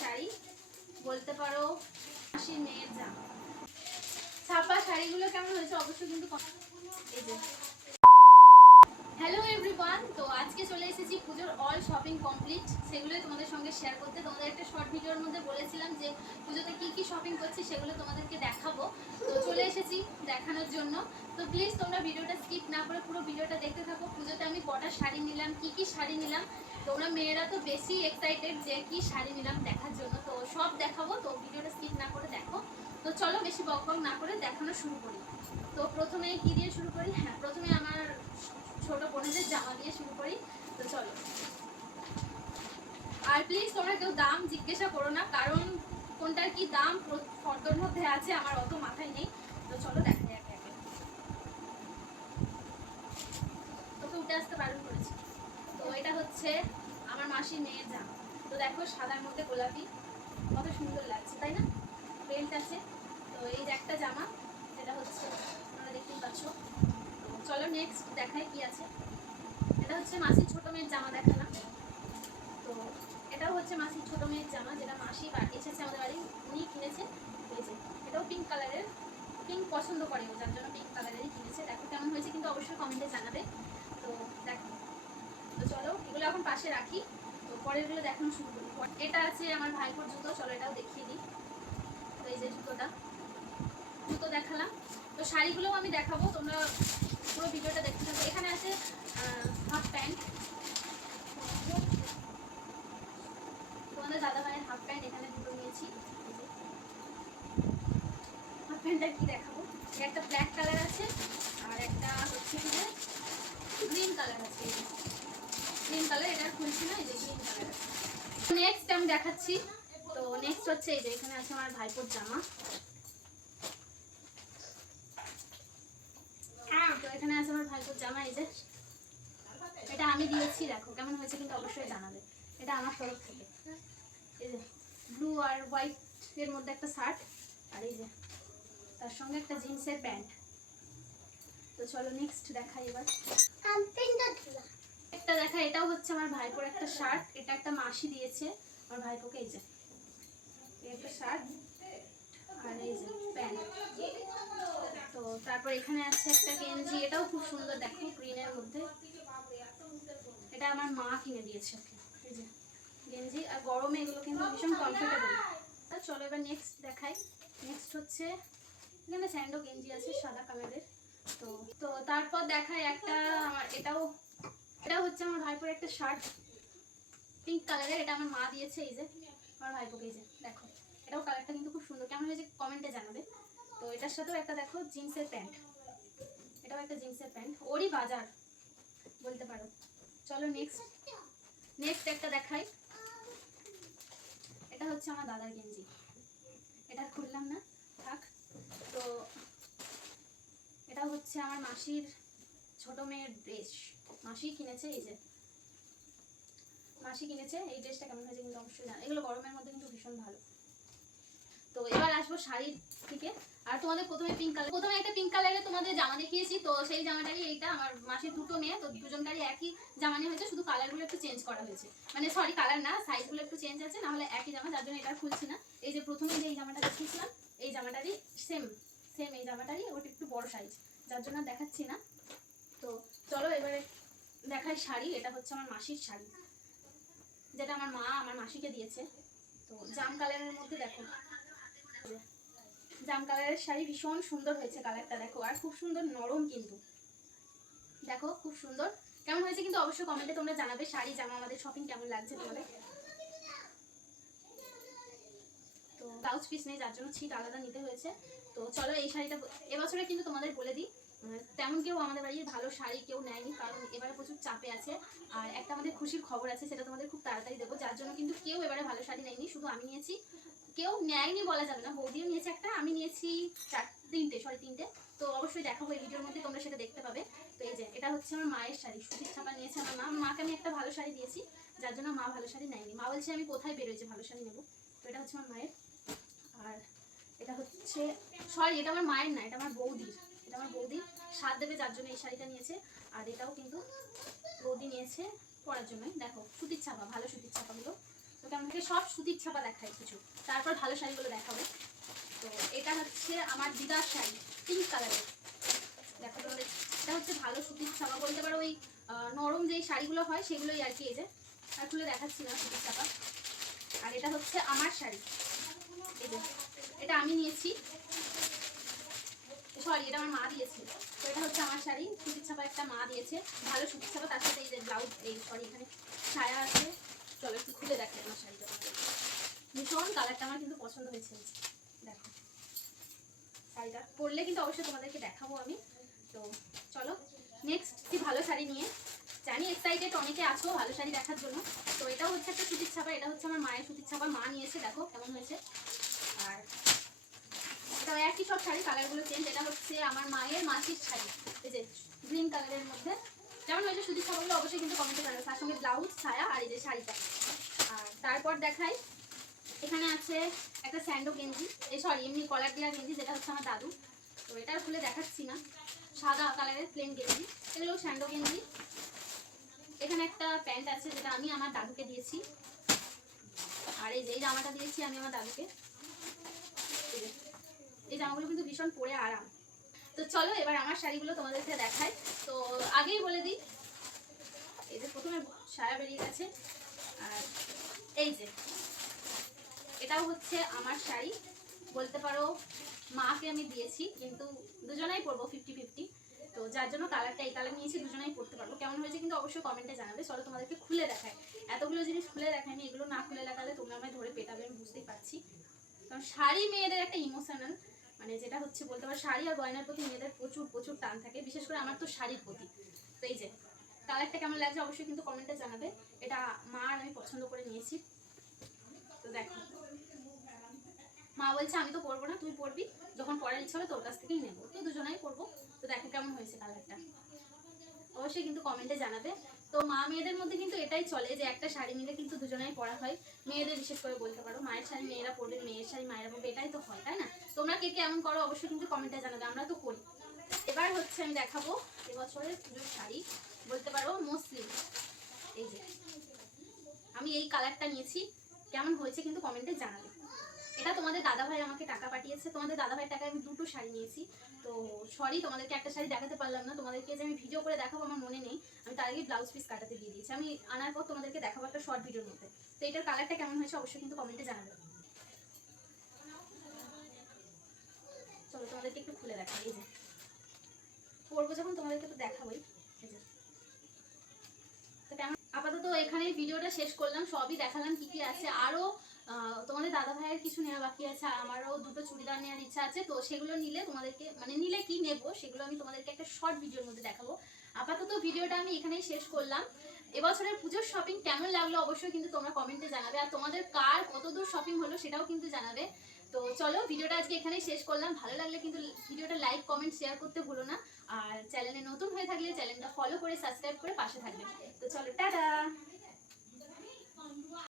শাড়ি বলতে পারো মাসির মেয়ের জামা। ছাপা শাড়িগুলো কেমন হয়েছে অবশ্যই কিন্তু এই যে। হ্যালো এভরিওয়ান, তো আজকে চলে এসেছি পুজোর অল শপিং কমপ্লিট, সেগুলোই তোমাদের সঙ্গে শেয়ার করতে। তোমাদের একটা শর্ট ভিডিওর মধ্যে বলেছিলাম যে পুজোতে কি কি শপিং করছি সেগুলো তোমাদেরকে দেখাবো, তো চলে এসেছি দেখানোর জন্য। তো প্লিজ তোমরা ভিডিওটা স্কিপ না করে পুরো ভিডিওটা দেখতে থাকো। পুজোতে আমি কটা শাড়ি নিলাম, কি কি শাড়ি নিলাম, তোমরা মেয়েরা তো বেশি এক্সাইটেড যে কি শাড়ি নিলাম দেখার জন্য, তো সব দেখাবো। তো ভিডিওটা স্কিপ না করে দেখো। তো চলো বেশি বক বক না করে দেখানো শুরু করি। তো প্রথমে কি দিয়ে শুরু করি? হ্যাঁ, প্রথমে আমার ছোট বোনদের জামা দিয়ে শুরু করি। তো চলো, আর প্লিজ তোমরা কেউ দাম জিজ্ঞাসা করো না, কারণ কোনটার কি দাম ফটোর মধ্যে আছে আমার অত মাথায় নেই। তো চলো দেখাই একে একে। তোকে উঠে আসতে বারণ করেছি। তো এটা হচ্ছে আমার মাসির মেয়ের জামা। তো দেখো সাদার মধ্যে গোলাপি, কত সুন্দর লাগছে তাই না? বেল্ট আছে। তো এই যে একটা জামা, যেটা হচ্ছে তোমরা দেখতেই পাচ্ছ। তো চলো নেক্সট দেখাই কি আছে। এটা হচ্ছে মাসির ছোট মেয়ের জামা দেখালাম। তো এটাও হচ্ছে মাসির ছোট মেয়ের জামা, যেটা মাসি এসেছে আমাদের বাড়ি, উনি কিনেছে। এই যে এটাও পিঙ্ক কালারের, পিঙ্ক পছন্দ করে ও, যার জন্য পিঙ্ক কালারেরই কিনেছে। দেখো কেমন হয়েছে কিন্তু অবশ্যই কমেন্টে জানাবে। তো দেখো, তো চলো এগুলো এখন পাশে রাখি, তো পরেরগুলো দেখানো শুরু করি। এটা আছে আমার ভাইপোর জুতো, চলো এটাও দেখিয়ে দিই। তো এই যে জুতো দেখালাম। তো শাড়িগুলোও আমি দেখাবো, তোমরা পুরো ভিডিওটা দেখতে থাকো। এখানে আছে হাফ প্যান্ট, তোমাদের দাদা ভাইয়ের হাফ প্যান্ট এখানে দুটো নিয়েছি। হাফ প্যান্টটা কি দেখাবো, একটা ব্ল্যাক কালার আছে আর একটা হচ্ছে কি যে গ্রিন কালার আছে। গ্রিন কালার, এটা খুলছি না, এই যে গ্রিন কালার আছে। নেক্সট আমি দেখাচ্ছি। তো নেক্সট হচ্ছে এই যে এখানে আছে আমার ভাইপোর জামা। তো এখানে আছে আমার ভাইপোর জামা, এই যে এটা আমি দিয়েছি। দেখো কেমন হয়েছে কিন্তু অবশ্যই জানাবে, এটা আমার তরফ থেকে। এই যে ব্লু আর হোয়াইট এর মধ্যে একটা শার্ট, আর এই যে তার সঙ্গে একটা জিন্সের প্যান্ট। তো চলো নেক্সট দেখাই এবার। একটা দেখা, এটাও হচ্ছে আমার ভাইপোর একটা শার্ট, এটা একটা মাসি দিয়েছে আমার ভাইপোকে। এই যে একটা শার্ট আর এই যে প্যান্ট। তো তারপর এখানে আছে একটা গেঞ্জি, এটাও খুব সুন্দর, দেখো গ্রিনের মধ্যে। এটা আমার মা কিনে দিয়েছে ওকে। এই যে গেঞ্জি, আর গরমে এগুলো কিন্তু ভীষণ কমফোর্টেবল। চলো এবার নেক্সট দেখাই। নেক্সট হচ্ছে এখানে স্যান্ডো গেঞ্জি আছে সাদা কালারের। তো তো তারপর দেখাই একটা আমার, এটাও হচ্ছে আমার ভাইপোর একটা শার্ট পিঙ্ক কালারের, এটা আমার মা দিয়েছে। এই যে আমার ভাইপোকে, এই যে দেখো এটাও কালারটা কিন্তু খুব সুন্দর, কেমন হয়েছে কমেন্টে জানাবে। তো এটার সাথেও একটা দেখো জিন্সের প্যান্ট, এটাও একটা জিন্সের প্যান্ট, ওরই বাজার বলতে পারো। চলো নেক্সট একটা দেখাই। এটা হচ্ছে আমার দাদার গেঞ্জি, এটা খুললাম না, থাক। তো এটা হচ্ছে আমার মাসির ছোট মেয়ের ড্রেস, মাসি কিনেছে। এই যে মাসি কিনেছে এই ড্রেসটা, কেমন হয়েছে কিন্তু অবশ্যই জানা। এগুলো গরমের মধ্যে কিন্তু ভীষণ ভালো। তো এবার আসবো শাড়ির থেকে। আর তোমাদের প্রথমে একটা পিঙ্ক কালারের তোমাদের জামা দেখিয়েছি, তো সেই জামাটারই এইটা। আমার মাসির দুটো মেয়ে, তো দুজনকারই একই জামা নিয়ে হয়েছে, শুধু কালারগুলো একটু চেঞ্জ করা হয়েছে, মানে সরি কালার না, সাইজগুলো একটু চেঞ্জ আছে, না হলে একই জামা, যার জন্য এটা খুলছি না। এই যে প্রথমে যে এই জামাটা দেখিয়েছিলাম, এই জামাটারই সেম এই জামাটারই, ওটা একটু বড় সাইজ, যার জন্য দেখাচ্ছি না। তো চলো এবারে দেখাই শাড়ি। এটা হচ্ছে আমার মাসির শাড়ি, যেটা আমার মা আমার মাসিকে দিয়েছে। তো জাম কালারের মধ্যে দেখো, জাম কালারের শাড়ি, ভীষণ সুন্দর হয়েছে কালারটা, দেখো আর খুব সুন্দর নরম কিন্তু, দেখো খুব সুন্দর। কেমন হয়েছে কিন্তু অবশ্যই কমেন্টে তোমরা জানাবে। শাড়ি জামা আমাদের শপিং কেমন লাগছে তোমাদের। তো ব্লাউজ পিস নেই, যার জন্য ছিট আলাদা নিতে হয়েছে। তো চলো এই শাড়িটা এবছরে কিন্তু তোমাদের বলে দিই, তেমন কেউ আমাদের বাড়ির ভালো শাড়ি কেউ নেয়নি, কারণ এবারে প্রচুর চাপে আছে। আর একটা আমাদের খুশির খবর আছে, সেটা তোমাদের খুব তাড়াতাড়ি দেবো, যার জন্য কিন্তু কেউ এবারে ভালো শাড়ি নেয়নি, শুধু আমি নিয়েছি। কেউ নেয়নি বলা যাবে না, বৌদিও নিয়েছে একটা, আমি নিয়েছি তিনটে। তো অবশ্যই দেখাবো এই ভিডিওর মধ্যে, তোমরা সেটা দেখতে পাবে। তো এই যে এটা হচ্ছে আমার মায়ের শাড়ি, সুতির ছাপা নিয়েছে আমার মাকে আমি একটা ভালো শাড়ি দিয়েছি, যার জন্য মা ভালো শাড়ি নেয়নি। মা বলছে আমি কোথায় বেরোয়েছে ভালো শাড়ি নেবো। তো এটা হচ্ছে আমার মায়ের। আর এটা হচ্ছে, সরি এটা আমার মায়ের না, এটা আমার বৌদির। এটা আমার বৌদির সাত দেবে, যার জন্য এই শাড়িটা নিয়েছে। আর এটাও কিন্তু বৌদি নিয়েছে পরার জন্যই, দেখো সুতির ছাপা, ভালো সুতির ছাপাগুলো। তো কেমন তোমাদেরকে সব সুতির ছাপা দেখাই কিছু, তারপর ভালো শাড়িগুলো দেখাবো। তো এটা হচ্ছে আমার দিদার শাড়ি, পিঙ্ক কালারের। দেখো তোমাদের, এটা হচ্ছে ভালো সুতির ছাপা বলতে পারো, ওই নরম যেই শাড়িগুলো হয় সেগুলোই আর কি। এই যে আর খুলে দেখাচ্ছি না সুতির ছাপা। আর এটা হচ্ছে আমার শাড়ি, এই যে এটা আমি নিয়েছি, সরি এটা আমার মা দিয়েছে। তো এটা হচ্ছে আমার শাড়ি, সুতির ছাপা একটা মা দিয়েছে, ভালো সুতির ছাপা। তার সাথে এই যে ব্লাউজ, এই সরি এখানে ছায়া আছে। চলো একটু খুলে দেখো আমার শাড়িটা, ভীষণ কালারটা আমার কিন্তু পছন্দ হয়েছে। দেখো শাড়িটা পরলে কিন্তু অবশ্যই তোমাদেরকে দেখাবো আমি। তো চলো নেক্সট কি ভালো শাড়ি নিয়ে, জানি এক্সাইটেড অনেকে আছো ভালো শাড়ি দেখার জন্য। তো এটাও হচ্ছে একটা সুতির ছাপা, এটা হচ্ছে আমার মায়ের সুতির ছাপা, মা নিয়েছে, দেখো কেমন হয়েছে। আর এটা একই সব শাড়ি, কালারগুলো চেঞ্জ। এটা হচ্ছে আমার মায়ের মাসির শাড়ি, এই যে গ্রিন কালারের মধ্যে। যেমন হয়েছে সুতির ছাপাগুলো অবশ্যই কিন্তু কমেন্টে জানাবে, তার সঙ্গে ব্লাউজ, ছায়া আর এই যে শাড়িটা। আর তারপর দেখাই, এখানে আছে একটা স্যান্ডো গেঞ্জি, এই সরি এমনি কলার দেওয়া গেঞ্জি, যেটা হচ্ছে আমার দাদু। তো এটা খুলে দেখাচ্ছি না, সাদা কালারের প্লেন গেঞ্জি, এগুলো স্যান্ডো গেঞ্জি। এখানে একটা প্যান্ট আছে যেটা আমি আমার দাদুকে দিয়েছি। আর এই যে এই জামাটা দিয়েছি আমি আমার দাদুকে, এই জামাগুলো কিন্তু ভীষণ পরে আরাম। তো চলো এবার আমার শাড়িগুলো তোমাদেরকে দেখাই। তো আগেই বলে দিই, এই যে প্রথমে সায়া বেরিয়ে গেছে। আর এই যে এটাও হচ্ছে আমার শাড়ি, বলতে পারো মাকে আমি দিয়েছি, কিন্তু দুজনাই পরবো 50-50। তো যার জন্য কালারটা এই কালার নিয়েছি, দুজনাই পরতে পারবো। কেমন হয়েছে কিন্তু অবশ্যই কমেন্টে জানাবে। চলো তোমাদেরকে খুলে দেখাই, এতগুলো জিনিস খুলে দেখাইনি, এগুলো না খুলে দেখালে তোমরা আমায় ধরে পেটাবে, আমি বুঝতেই পারছি। কারণ শাড়ি মেয়েদের একটা ইমোশনাল, মানে যেটা হচ্ছে বলতে পারো শাড়ি আর গয়নার প্রতি মেয়েদের প্রচুর প্রচুর টান থাকে, বিশেষ করে আমার তো শাড়ির প্রতি। তো এই যে কালারটা কেমন লাগছে অবশ্যই কিন্তু কমেন্টে জানাবে। এটা মা আর আমি পছন্দ করে নিয়েছি। তো দেখো মা বলছে আমি তো পরবো না, তুই পরবি, যখন পরার ইচ্ছা হবে তোর কাছ থেকেই নেবো, তো দুজনাই পরবো। তো দেখো কেমন হয়েছে কালারটা, অবশ্যই কিন্তু কমেন্টে জানাবে। তো মা মেয়েদের মধ্যে কিন্তু এটাই চলে যে একটা শাড়ি নিলে কিন্তু দুজনাই পরা হয়, মেয়েদের বিশেষ করে বলতে পারো। মায়ের শাড়ি মেয়েরা পরবে, মেয়ের শাড়ি মায়েরা পরবে, এটাই তো হয়, তাই না? তোমরা কে কেমন করো অবশ্যই কিন্তু কমেন্টে জানাবে, আমরা তো করি। এবার হচ্ছে আমি দেখাবো এবছরের পুজোর শাড়ি, বলতে পারো মসলিন। এই যে আমি এই কালারটা নিয়েছি, কেমন হয়েছে কিন্তু কমেন্টে জানাবে। এটা তোমাদের দাদাভাই আমাকে টাকা পাঠিয়েছে, তোমাদের দাদাভাইয়ের টাকায় আমি দুটো শাড়ি নিয়েছি। তো সরি তোমাদেরকে একটা শাড়ি দেখাতে পারলাম না, তোমাদেরকে যে আমি ভিডিও করে দেখাবো আমার মনে নেই, আমি তার আগে ব্লাউজ পিস কাটাতে দিয়ে দিয়েছি, আমি আনার পর তোমাদেরকে দেখাবো একটা শর্ট ভিডিওর মধ্যে। তো এটার কালারটা কেমন হয়েছে অবশ্যই কিন্তু কমেন্টে জানাবে। চলো তোমাদেরকে একটু খুলে দেখাই, এই যে পরবো যখন তোমাদেরকে তো দেখাবোই। এই যে তো কেমন, আপাতত এখানেই ভিডিওটা শেষ করলাম, সবই দেখালাম কি কি আছে। আরো তোমাদের দাদা ভাইয়ের কিছু নেওয়া বাকি আছে, আর আমারও দুটো চুড়িদার নেওয়ার ইচ্ছা আছে। তো সেগুলো নিলে তোমাদেরকে, মানে নিলে কি নেবো সেগুলো আমি তোমাদেরকে একটা শর্ট ভিডিওর মধ্যে দেখাবো। আপাতত ভিডিওটা আমি এখানেই শেষ করলাম। এবছরের পুজোর শপিং কেমন লাগলো অবশ্যই কিন্তু তোমরা কমেন্টে জানাবে, আর তোমাদের কার কতদূর শপিং হলো সেটাও কিন্তু জানাবে। তো চলো ভিডিওটা আজকে এখানেই শেষ করলাম, ভালো লাগলে কিন্তু ভিডিওটা লাইক কমেন্ট শেয়ার করতে ভুলো না। আর চ্যানেলে নতুন হয়ে থাকলে চ্যানেলটা ফলো করে সাবস্ক্রাইব করে পাশে থাকবে। তো চলো টাটা।